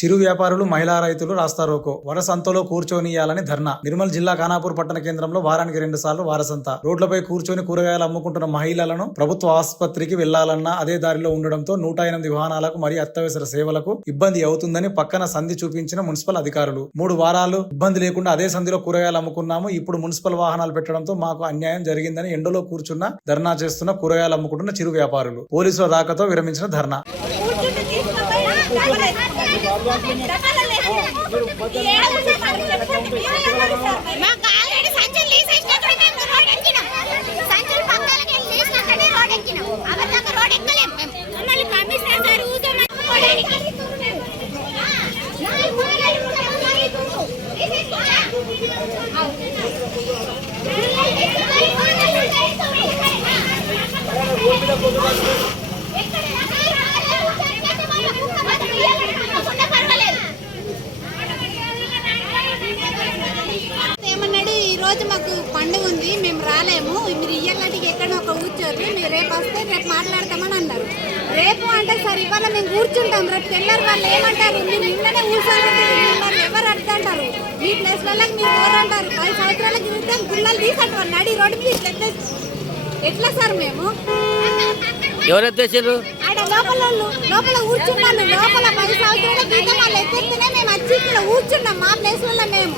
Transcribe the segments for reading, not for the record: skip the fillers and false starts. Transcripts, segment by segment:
చిరు వ్యాపారులు మహిళా రైతులు రాస్తారోకో వరసంతలో కూర్చొనియాలని ధర్నా. నిర్మల్ జిల్లా ఖానాపూర్ పట్టణ కేంద్రంలో వారానికి 2 సార్లు వారసంత. రోడ్లపై కూర్చొని కూరగాయలు అమ్ముకుంటున్న మహిళలను ప్రభుత్వ ఆసుపత్రికి వెళ్లాలన్నా అదే దారిలో ఉండడంతో 108 వాహనాలకు మరియు అత్యవసర సేవలకు ఇబ్బంది అవుతుందని పక్కన సంధి చూపించిన మున్సిపల్ అధికారులు. 3 వారాలు ఇబ్బంది లేకుండా అదే సంధిలో కూరగాయలు అమ్ముకున్నాము. ఇప్పుడు మున్సిపల్ వాహనాలు పెట్టడంతో మాకు అన్యాయం జరిగిందని ఎండలో కూర్చున్న ధర్నా చేస్తున్న కూరగాయలు అమ్ముకుంటున్న చిరు వ్యాపారులు. పోలీసుల రాకతో విరమించిన ధర్నా. ఏమన్నాడు, ఈ రోజు మాకు పండుగ ఉంది, మేము రాలేము, మీరు ఇయ్యాలంటే ఎక్కడ ఒక కూర్చోరు, మీరు రేపు వస్తే రేపు మాట్లాడతామని అన్నారు. రేపు అంటే సరే ఇవాళ మేము కూర్చుంటాం, రేపు తెల్లారు వాళ్ళు ఏమంటారు, మీరు నిన్ననే కూర్చోండి ఎవరు అర్థంటారు, మీ ప్లేస్లలో మీరు ఎవరంటారు, 10 సంవత్సరాల క్రితం గుళ్ళలు తీసట్టు నడి రోడ్డు మీద ఎట్లా సార్ మేము ఎవరెత్తేసారు ఆడ లోపల కూర్చున్నాను. లోపల 10 సంవత్సరాల క్రితం వాళ్ళు ఎత్తేస్తేనే మేము వచ్చి ఇక్కడ కూర్చున్నాం. మా ప్లేస్లలో మేము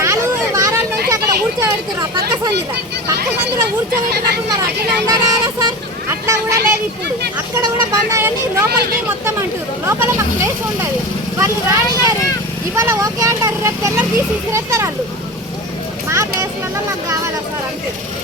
4 వారాల నుంచి అక్కడ కూర్చోబెడుతున్నాం. పక్క సందిలో కూర్చోబెట్టినప్పుడు మరి అట్లనే ఉన్నారా సార్? అట్లా కూడా లేదు. ఇప్పుడు అక్కడ కూడా బంద్ అయ్యని లోపలికి మొత్తం అంటారు. లోపల మాకు ప్లేస్ ఉండదు. వాళ్ళు రానిగారు ఇవాళ ఓకే అంటారు, రేపు తెల్లరు తీసి ఇసిరేస్తారు వాళ్ళు. మా ప్లేస్లలో మాకు కావాలా సార్ అంతే.